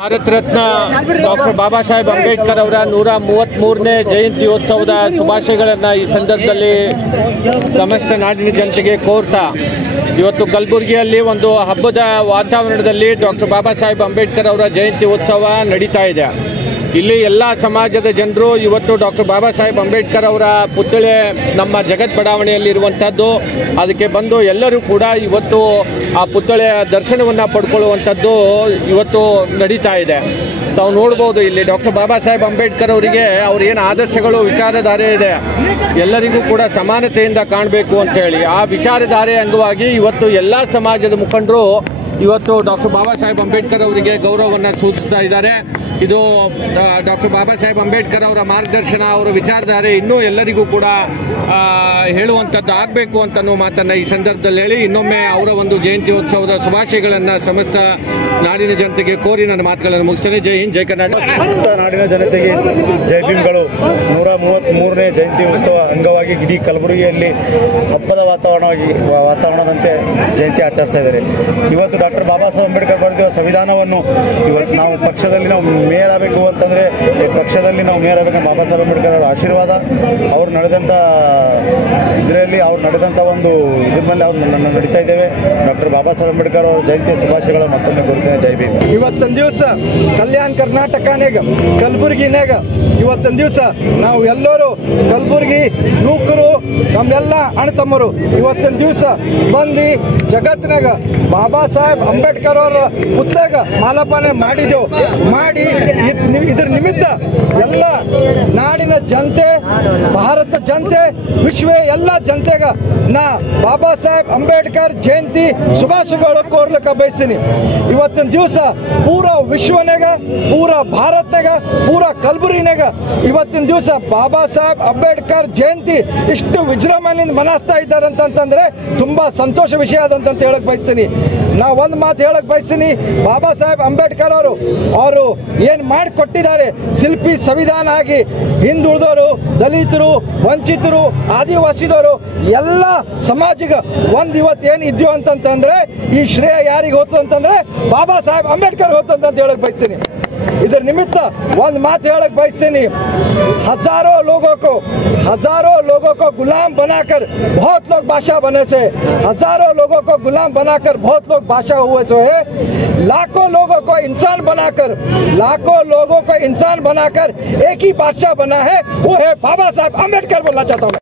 Bharat Ratna doctor Baba Saheb Ambedkar ಅವರ 133ನೇ ಜಯಂತ್ಯೋತ್ಸವದ ಶುಭಾಶಯಗಳನ್ನು ಈ ಸಂದರ್ಭದಲ್ಲಿ ಸಮಸ್ತ ನಾಡಿನ ಜನತೆಗೆ ಕೋರ್ತಾ ಇವತ್ತು ಕಲಬುರಗಿಯಲ್ಲಿ ಒಂದು ಹಬ್ಬದ ವಾತಾವರಣದಲ್ಲಿ ಡಾಕ್ಟರ್ ಬಾಬಾ ಸಾಹೇಬ್ ಅಂಬೇಡ್ಕರ್ ಅವರ ಜಯಂತಿ ಉತ್ಸವ ನಡೀತಾ ಇದೆ। ಇಲ್ಲಿ ಎಲ್ಲ ಸಮಾಜದ ಜನರು ಇವತ್ತು ಡಾಕ್ಟರ್ ಬಾಬಾ ಸಾಹೇಬ್ ಅಂಬೇಡ್ಕರ್ ಅವರ ಪುತ್ಥಳಿ ನಮ್ಮ ಜಗತ್ ಬಡಾವಣೆಯಲ್ಲಿರುವಂಥದ್ದು, ಅದಕ್ಕೆ ಬಂದು ಎಲ್ಲರೂ ಕೂಡ ಇವತ್ತು ಆ ಪುತ್ಥಳಿಯ ದರ್ಶನವನ್ನು ಪಡ್ಕೊಳ್ಳುವಂಥದ್ದು ಇವತ್ತು ನಡೀತಾ ಇದೆ। ತಾವು ನೋಡ್ಬೋದು ಇಲ್ಲಿ ಡಾಕ್ಟರ್ ಬಾಬಾ ಸಾಹೇಬ್ ಅಂಬೇಡ್ಕರ್ ಅವರಿಗೆ ಅವ್ರ ಏನು ಆದರ್ಶಗಳು ವಿಚಾರಧಾರೆ ಇದೆ ಎಲ್ಲರಿಗೂ ಕೂಡ ಸಮಾನತೆಯಿಂದ ಕಾಣಬೇಕು ಅಂತ ಹೇಳಿ ಆ ವಿಚಾರಧಾರೆ ಅಂಗವಾಗಿ ಇವತ್ತು ಎಲ್ಲ ಸಮಾಜದ ಮುಖಂಡರು ಇವತ್ತು ಡಾಕ್ಟರ್ ಬಾಬಾ ಸಾಹೇಬ್ ಅಂಬೇಡ್ಕರ್ ಅವರಿಗೆ ಗೌರವವನ್ನು ಸೂಚಿಸ್ತಾ ಇದ್ದಾರೆ। ಇದು ಡಾಕ್ಟರ್ ಬಾಬಾ ಸಾಹೇಬ್ ಅಂಬೇಡ್ಕರ್ ಅವರ ಮಾರ್ಗದರ್ಶನ, ಅವರ ವಿಚಾರಧಾರೆ ಇನ್ನೂ ಎಲ್ಲರಿಗೂ ಕೂಡ ಹೇಳುವಂಥದ್ದು ಆಗಬೇಕು ಅಂತ ಮಾತನ್ನು ಈ ಸಂದರ್ಭದಲ್ಲಿ ಹೇಳಿ ಇನ್ನೊಮ್ಮೆ ಅವರ ಒಂದು ಜಯಂತ್ಯೋತ್ಸವದ ಶುಭಾಶಯಗಳನ್ನು ಸಮಸ್ತ ನಾಡಿನ ಜನತೆಗೆ ಕೋರಿ ನನ್ನ ಮಾತುಗಳನ್ನು ಮುಗಿಸ್ತೇನೆ। ಜೈ ಹಿಂದ್, ಜೈ ಕರ್ನಾಟಕ। ನಾಡಿನ ಜನತೆಗೆ ಜೈ ಭೀಮ್ಗಳು। 133ನೇ ಜಯಂತಿ ಉತ್ಸವ ಅಂಗವಾಗಿ ಇಡೀ ಕಲಬುರಗಿಯಲ್ಲಿ ಹಬ್ಬದ ವಾತಾವರಣದಂತೆ ಜಯಂತಿ ಆಚರಿಸ್ತಾ ಇದ್ದಾರೆ। ಇವತ್ತು ಡಾಕ್ಟರ್ ಬಾಬಾ ಸಾಹೇಬ್ ಅಂಬೇಡ್ಕರ್ ಬರೆದಿರುವ ಸಂವಿಧಾನವನ್ನು ಇವತ್ತು ನಾವು ಪಕ್ಷದಲ್ಲಿ ನಾವು ಮೇಯರ್ ಆಗಬೇಕು ಅಂತಂದರೆ ಪಕ್ಷದಲ್ಲಿ ನಾವು ಮೇಯರ್ ಆಗಬೇಕು। ಬಾಬಾ ಸಾಹೇಬ್ ಅಂಬೇಡ್ಕರ್ ಅವರ ಆಶೀರ್ವಾದ ಅವ್ರು ನಡೆದಂಥ ಇದರಲ್ಲಿ ಅವ್ರು ನಡೆದಂಥ ಒಂದು ಇದ್ರ ಮೇಲೆ ಅವ್ರು ನಡೀತಾ ಇದ್ದೇವೆ। ಡಾಕ್ಟರ್ ಬಾಬಾ ಸಾಹೇಬ್ ಅಂಬೇಡ್ಕರ್ ಅವರ ಜಯಂತಿ ಶುಭಾಶಯಗಳು ಮತ್ತೊಮ್ಮೆ ಕೊಡ್ತೇನೆ। ಜೈ ಭೀಮ್। ಇವತ್ತಿನ ದಿವಸ ಕಲ್ಯಾಣ ಕರ್ನಾಟಕನಾಗ ಕಲಬುರಗಿನಾಗ ಇವತ್ತಿನ ದಿವಸ ನಾವು ಎಲ್ಲರೂ ಕಲಬುರಗಿ ಯುವಕರು ನಮ್ಮೆಲ್ಲ ಅಣ್ಣತಮ್ಮರು ಇವತ್ತಿನ ದಿವಸ ಬಂದು ಜಗತ್ತಿನಾಗ ಬಾಬಾ ಸಾಹೇಬ್ ಅಂಬೇಡ್ಕರ್ ಅವರ ಪುಸ್ತಕ ಮಾಲಾರ್ಪಣೆ ಮಾಡಿ ಇದ್ರ ನಿಮಿತ್ತ ಎಲ್ಲ ನಾಡಿನ ಜನತೆ, ಭಾರತ ಜನತೆ, ವಿಶ್ವ ಎಲ್ಲ ಜನತೆಗ ನಾ ಬಾಬಾ ಸಾಹೇಬ್ ಅಂಬೇಡ್ಕರ್ ಜಯಂತಿ ಶುಭಾಶಯಗಳು ಕೋರ್ಲಿಕ್ಕೆ ಬಯಸ್ತೀನಿ। ಇವತ್ತಿನ ದಿವಸ ಪೂರ ವಿಶ್ವನಾಗ, ಪೂರ ಭಾರತನಾಗ, ಪೂರ ಕಲಬುರಗಿನಾಗ ಇವತ್ತಿನ ದಿವಸ ಬಾಬಾ ಸಾಹೇಬ್ ಅಂಬೇಡ್ಕರ್ ಜಯಂತಿ ಇಷ್ಟು ವಿಜೃಂಭಣೆಯಿಂದ ಮನಾಸ್ತಾ ಇದ್ದಾರೆ ಅಂತಂದ್ರೆ ತುಂಬಾ ಸಂತೋಷ ವಿಷಯ ಅದಂತ ಹೇಳಕ್ ಬಯಸ್ತೀನಿ। ನಾ ಒಂದು ಮಾತು ಹೇಳಕ್ ಬಯಸ್ತೀನಿ, ಬಾಬಾ ಸಾಹೇಬ್ ಅಂಬೇಡ್ಕರ್ ಅವರು ಏನ್ ಮಾಡಿಕೊಟ್ಟಿದ್ದಾರೆ ಶಿಲ್ಪಿ ಸಂವಿಧಾನ ಆಗಿ ಹಿಂದುಳಿದವರು, ದಲಿತರು, ವಂಚಿತರು, ಆದಿವಾಸಿದವರು ಎಲ್ಲ ಸಮಾಜಿಗೆ ಒಂದು ಇವತ್ತು ಏನು ಇದ್ಯೋ ಅಂತಂದ್ರೆ ಈ ಶ್ರೇಯ ಯಾರಿಗೆ ಹೋತು ಅಂತಂದ್ರೆ ಬಾಬಾ ಸಾಹೇಬ್ ಅಂಬೇಡ್ಕರ್ ಹೋತು ಅಂತ ಹೇಳಕ್ ಬಯಸ್ತೀನಿ। इधर निमित्त ಒಂದು ಮಾತು ಹೇಳಕ್ ಬಯಸ್ತೀನಿ, हजारों लोगों को गुलाम बनाकर बहुत लोग बादशाह बने से, हजारों लोगों को गुलाम बनाकर बहुत लोग बादशाह हुए सो है। लाखों लोगों को इंसान बनाकर एक ही बादशाह बना है, वो है बाबा साहब अंबेडकर बोलना चाहता हूँ।